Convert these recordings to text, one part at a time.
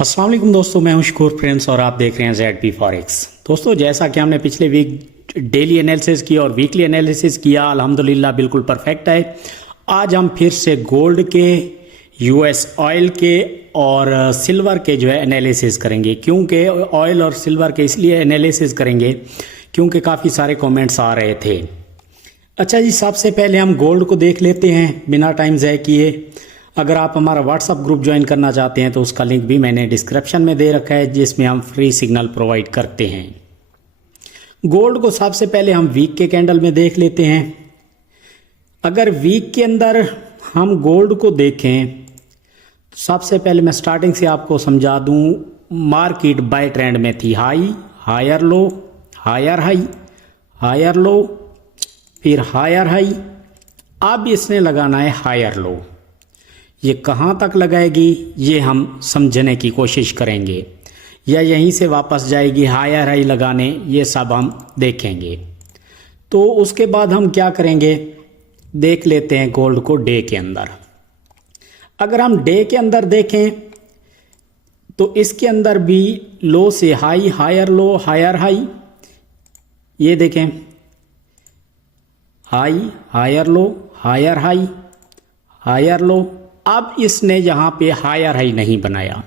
अस्सलाम वालेकुम दोस्तों, मैं हूं शकूर फ्रेंड्स और आप देख रहे हैं ZP फॉरेक्स। दोस्तों, जैसा कि हमने पिछले वीक डेली एनालिसिस किया और वीकली एनालिसिस किया, अल्हम्दुलिल्लाह बिल्कुल परफेक्ट है। आज हम फिर से गोल्ड के, US ऑयल के और सिल्वर के जो है एनालिसिस करेंगे। क्योंकि ऑयल और सिल्वर के इसलिए एनालिसिस करेंगे क्योंकि काफ़ी सारे कमेंट्स आ रहे थे। अच्छा जी, सबसे पहले हम गोल्ड को देख लेते हैं बिना टाइम ज़ाय किए। अगर आप हमारा व्हाट्सअप ग्रुप ज्वाइन करना चाहते हैं तो उसका लिंक भी मैंने डिस्क्रिप्शन में दे रखा है, जिसमें हम फ्री सिग्नल प्रोवाइड करते हैं। गोल्ड को सबसे पहले हम वीक के कैंडल में देख लेते हैं। अगर वीक के अंदर हम गोल्ड को देखें तो सबसे पहले मैं स्टार्टिंग से आपको समझा दूं, मार्केट बाय ट्रेंड में थी। High, higher low, higher high, higher low, फिर हायर हाई। अब इसने लगाना है हायर लो। ये कहाँ तक लगाएगी ये हम समझने की कोशिश करेंगे, या यहीं से वापस जाएगी हायर हाई लगाने, ये सब हम देखेंगे। तो उसके बाद हम क्या करेंगे, देख लेते हैं गोल्ड को डे के अंदर। अगर हम डे के अंदर देखें तो इसके अंदर भी लो से high, higher low, higher high. ये देखें, high, higher low, higher high, higher low. अब इसने यहाँ पे हायर हाई नहीं बनाया,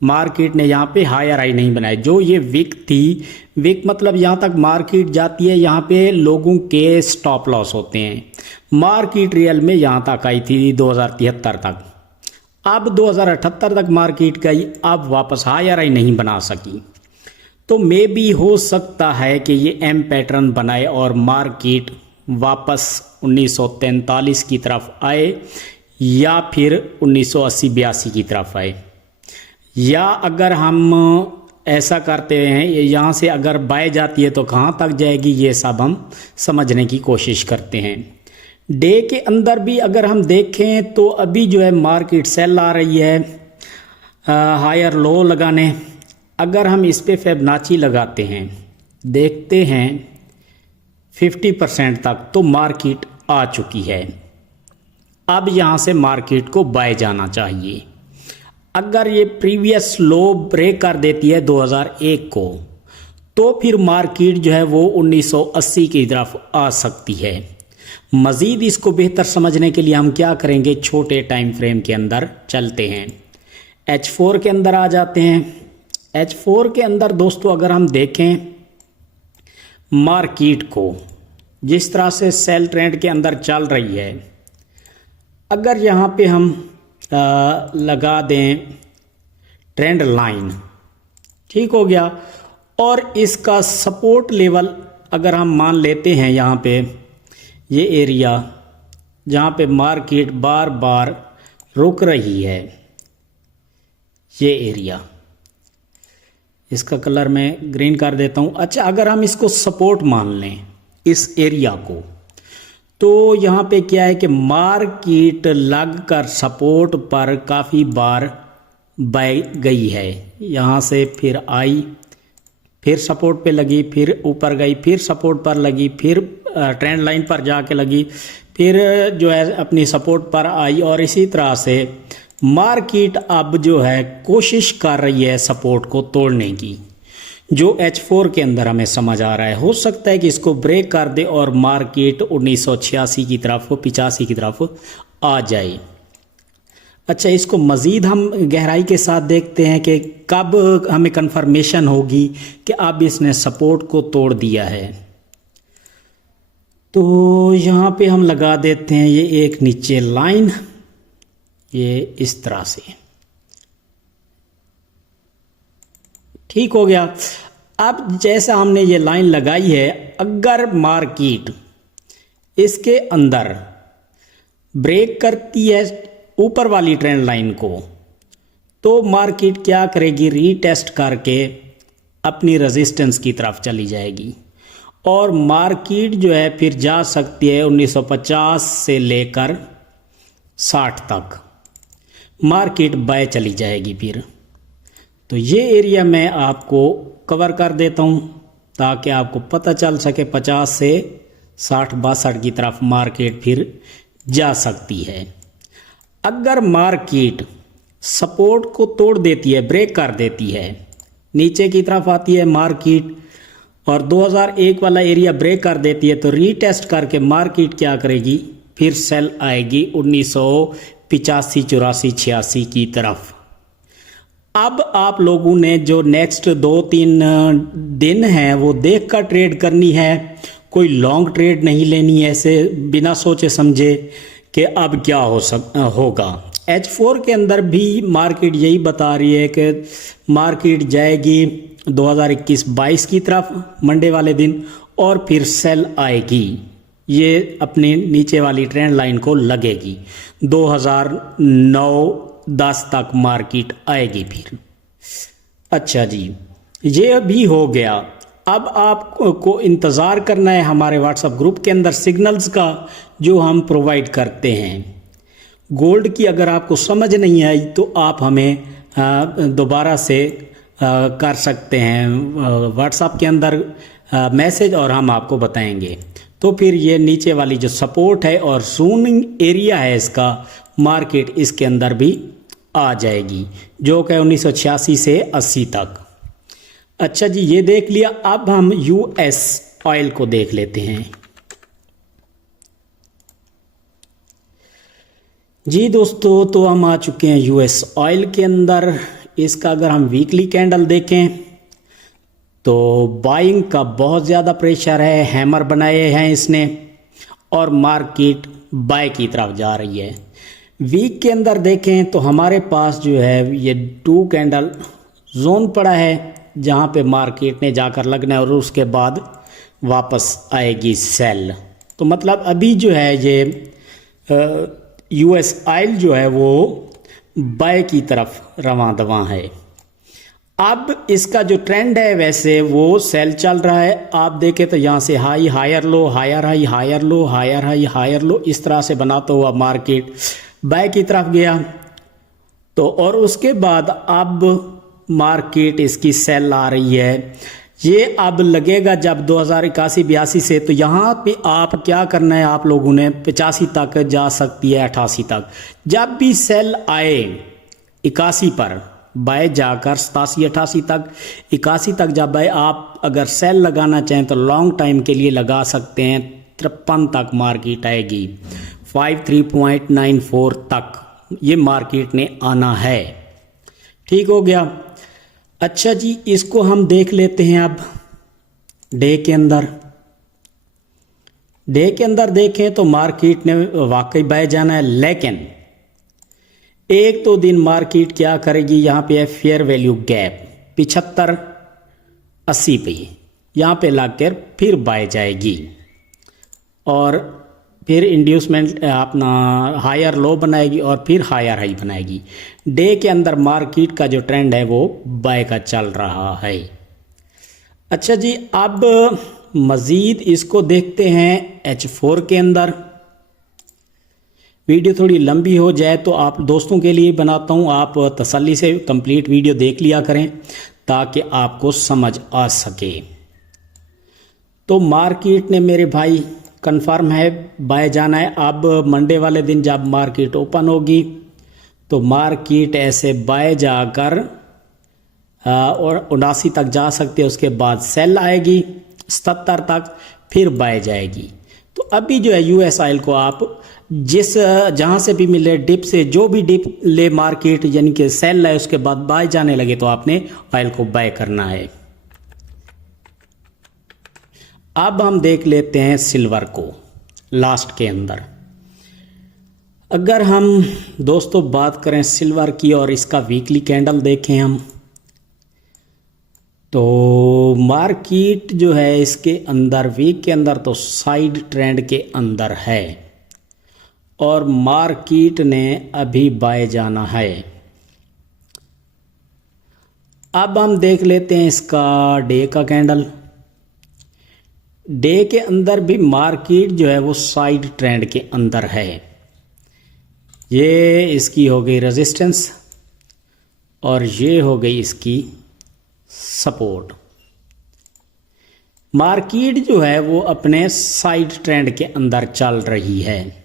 मार्केट ने यहाँ पे हायर हाई नहीं बनाया। जो ये विक थी, विक मतलब यहाँ तक मार्केट जाती है, यहाँ पे लोगों के स्टॉप लॉस होते हैं। मार्केट रियल में यहाँ तक आई थी 2073 तक। अब 2078 तक मार्केट गई, अब वापस हायर हाई नहीं बना सकी। तो मे भी हो सकता है कि ये एम पैटर्न बनाए और मार्केट वापस 1943 की तरफ आए, या फिर 1980-82 की तरफ आए। या अगर हम ऐसा करते हैं, यहाँ से अगर बाय जाती है तो कहाँ तक जाएगी, ये सब हम समझने की कोशिश करते हैं। डे के अंदर भी अगर हम देखें तो अभी जो है मार्केट सेल आ रही है हायर लो लगाने। अगर हम इस पे फिबोनाची लगाते हैं, देखते हैं 50% तक, तो मार्केट आ चुकी है। अब यहाँ से मार्केट को बाय जाना चाहिए। अगर ये प्रीवियस लो ब्रेक कर देती है 2001 को, तो फिर मार्केट जो है वो 1980 की तरफ आ सकती है। मज़ीद इसको बेहतर समझने के लिए हम क्या करेंगे, छोटे टाइम फ्रेम के अंदर चलते हैं। H4 के अंदर आ जाते हैं। H4 के अंदर दोस्तों अगर हम देखें मार्केट को, जिस तरह से सेल ट्रेंड के अंदर चल रही है, अगर यहाँ पे हम लगा दें ट्रेंड लाइन, ठीक हो गया। और इसका सपोर्ट लेवल अगर हम मान लेते हैं यहाँ पे, ये एरिया जहाँ पे मार्केट बार बार रुक रही है, ये एरिया, इसका कलर मैं ग्रीन कर देता हूँ। अच्छा, अगर हम इसको सपोर्ट मान लें इस एरिया को, तो यहाँ पे क्या है कि मार्केट लगकर सपोर्ट पर काफ़ी बार बाय गई है। यहाँ से फिर आई, फिर सपोर्ट पे लगी, फिर ऊपर गई, फिर सपोर्ट पर लगी, फिर ट्रेंड लाइन पर जाके लगी, फिर जो है अपनी सपोर्ट पर आई। और इसी तरह से मार्केट अब जो है कोशिश कर रही है सपोर्ट को तोड़ने की, जो H4 के अंदर हमें समझ आ रहा है। हो सकता है कि इसको ब्रेक कर दे और मार्केट 1986 की तरफ, 85 की तरफ आ जाए। अच्छा, इसको मज़ीद हम गहराई के साथ देखते हैं कि कब हमें कंफर्मेशन होगी कि अब इसने सपोर्ट को तोड़ दिया है। तो यहाँ पे हम लगा देते हैं ये एक नीचे लाइन, ये इस तरह से, ठीक हो गया। अब जैसा हमने ये लाइन लगाई है, अगर मार्केट इसके अंदर ब्रेक करती है ऊपर वाली ट्रेंड लाइन को, तो मार्केट क्या करेगी, रीटेस्ट करके अपनी रेजिस्टेंस की तरफ चली जाएगी और मार्केट जो है फिर जा सकती है 1950 से लेकर 60 तक मार्केट बाय चली जाएगी फिर। तो ये एरिया मैं आपको कवर कर देता हूँ ताकि आपको पता चल सके 50 से 60-62 की तरफ मार्केट फिर जा सकती है। अगर मार्केट सपोर्ट को तोड़ देती है, ब्रेक कर देती है, नीचे की तरफ आती है मार्केट और 2001 वाला एरिया ब्रेक कर देती है, तो रीटेस्ट करके मार्केट क्या करेगी, फिर सेल आएगी 1985 84 86 की तरफ। अब आप लोगों ने जो नेक्स्ट 2-3 दिन हैं वो देख कर ट्रेड करनी है, कोई लॉन्ग ट्रेड नहीं लेनी है ऐसे बिना सोचे समझे कि अब क्या होगा। H4 के अंदर भी मार्केट यही बता रही है कि मार्केट जाएगी 2021-22 की तरफ मंडे वाले दिन और फिर सेल आएगी, ये अपने नीचे वाली ट्रेंड लाइन को लगेगी 2009-10 तक मार्केट आएगी फिर। अच्छा जी, ये भी हो गया। अब आपको इंतज़ार करना है हमारे व्हाट्सएप ग्रुप के अंदर सिग्नल्स का जो हम प्रोवाइड करते हैं। गोल्ड की अगर आपको समझ नहीं आई तो आप हमें दोबारा से कर सकते हैं व्हाट्सएप के अंदर मैसेज और हम आपको बताएंगे। तो फिर ये नीचे वाली जो सपोर्ट है और सूनिंग एरिया है इसका, मार्केट इसके अंदर भी आ जाएगी जो कि 1986 से 80 तक। अच्छा जी, ये देख लिया। अब हम यूएस ऑयल को देख लेते हैं। जी दोस्तों, तो हम आ चुके हैं यूएस ऑयल के अंदर। इसका अगर हम वीकली कैंडल देखें तो बाइंग का बहुत ज़्यादा प्रेशर है, हैमर बनाए हैं इसने और मार्केट बाय की तरफ जा रही है। वीक के अंदर देखें तो हमारे पास जो है ये 2 कैंडल जोन पड़ा है जहां पे मार्केट ने जाकर लगना है और उसके बाद वापस आएगी सेल। तो मतलब अभी जो है ये यूएस ऑयल जो है वो बाय की तरफ रवां दवां है। अब इसका जो ट्रेंड है वैसे वो सेल चल रहा है। आप देखें तो यहाँ से high higher low, higher high higher low, higher high higher low, इस तरह से बनाता हुआ मार्केट बाय की तरफ गया। तो और उसके बाद अब मार्केट इसकी सेल आ रही है। ये अब लगेगा जब 2081-82 से, तो यहाँ पे आप क्या करना है, आप लोगों ने 85 तक जा सकती है, 88 तक। जब भी सेल आए 81 पर बाय जाकर 87-88 तक, 81 तक जब बाय आप अगर सेल लगाना चाहें तो लॉन्ग टाइम के लिए लगा सकते हैं। 53 तक मार्केट आएगी, 53.94 तक ये मार्केट ने आना है। ठीक हो गया। अच्छा जी, इसको हम देख लेते हैं अब डे के अंदर। डे के अंदर देखें तो मार्केट ने वाकई बाय जाना है, लेकिन एक तो दिन मार्केट क्या करेगी, यहाँ पे है फेयर वैल्यू गैप 75-80 पे, यहाँ पे लगकर फिर बाय जाएगी और फिर इंड्यूसमेंट अपना हायर लो बनाएगी और फिर हायर हाई बनाएगी। डे के अंदर मार्केट का जो ट्रेंड है वो बाय का चल रहा है। अच्छा जी, अब मज़ीद इसको देखते हैं H4 के अंदर। वीडियो थोड़ी लंबी हो जाए तो आप दोस्तों के लिए बनाता हूँ, आप तसल्ली से कंप्लीट वीडियो देख लिया करें ताकि आपको समझ आ सके। तो मार्केट ने मेरे भाई कंफर्म है बाय जाना है। अब मंडे वाले दिन जब मार्केट ओपन होगी तो मार्केट ऐसे बाय जाकर और 79 तक जा सकते हैं, उसके बाद सेल आएगी 77 तक, फिर बाय जाएगी। तो अभी जो है यूएस ऑयल को आप जहां से भी मिले डिप से, जो भी डिप ले मार्केट यानी कि सेल लाए उसके बाद बाय जाने लगे तो आपने ऑयल को बाय करना है। अब हम देख लेते हैं सिल्वर को लास्ट के अंदर। अगर हम दोस्तों बात करें सिल्वर की और इसका वीकली कैंडल देखें हम, तो मार्केट जो है इसके अंदर वीक के अंदर तो साइड ट्रेंड के अंदर है और मार्केट ने अभी बाय जाना है। अब हम देख लेते हैं इसका डे का कैंडल। डे के अंदर भी मार्केट जो है वो साइड ट्रेंड के अंदर है। ये इसकी हो गई रेजिस्टेंस और ये हो गई इसकी सपोर्ट। मार्केट जो है वो अपने साइड ट्रेंड के अंदर चल रही है।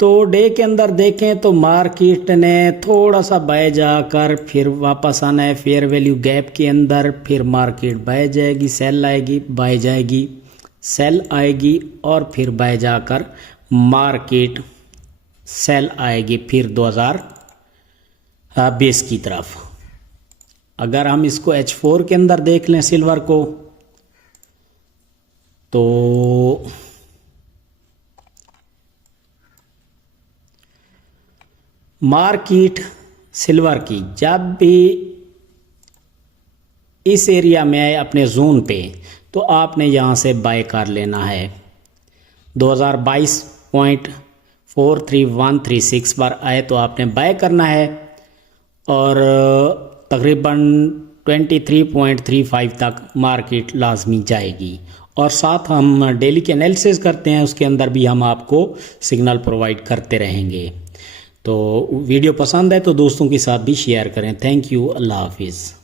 तो डे के अंदर देखें तो मार्केट ने थोड़ा सा बाय जाकर फिर वापस आना है फेयर वैल्यू गैप के अंदर, फिर मार्केट बाय जाएगी, सेल आएगी, बाय जाएगी, सेल आएगी और फिर बाय जाकर मार्केट सेल आएगी फिर 2020 की तरफ। अगर हम इसको H4 के अंदर देख लें सिल्वर को, तो मार्केट सिल्वर की जब भी इस एरिया में आए अपने जोन पे, तो आपने यहाँ से बाय कर लेना है। 2022.43136 पर आए तो आपने बाय करना है और तकरीबन 23.35 तक मार्केट लाजमी जाएगी। और साथ हम डेली के एनालिसिस करते हैं, उसके अंदर भी हम आपको सिग्नल प्रोवाइड करते रहेंगे। तो वीडियो पसंद है तो दोस्तों के साथ भी शेयर करें। थैंक यू, अल्लाह हाफिज़।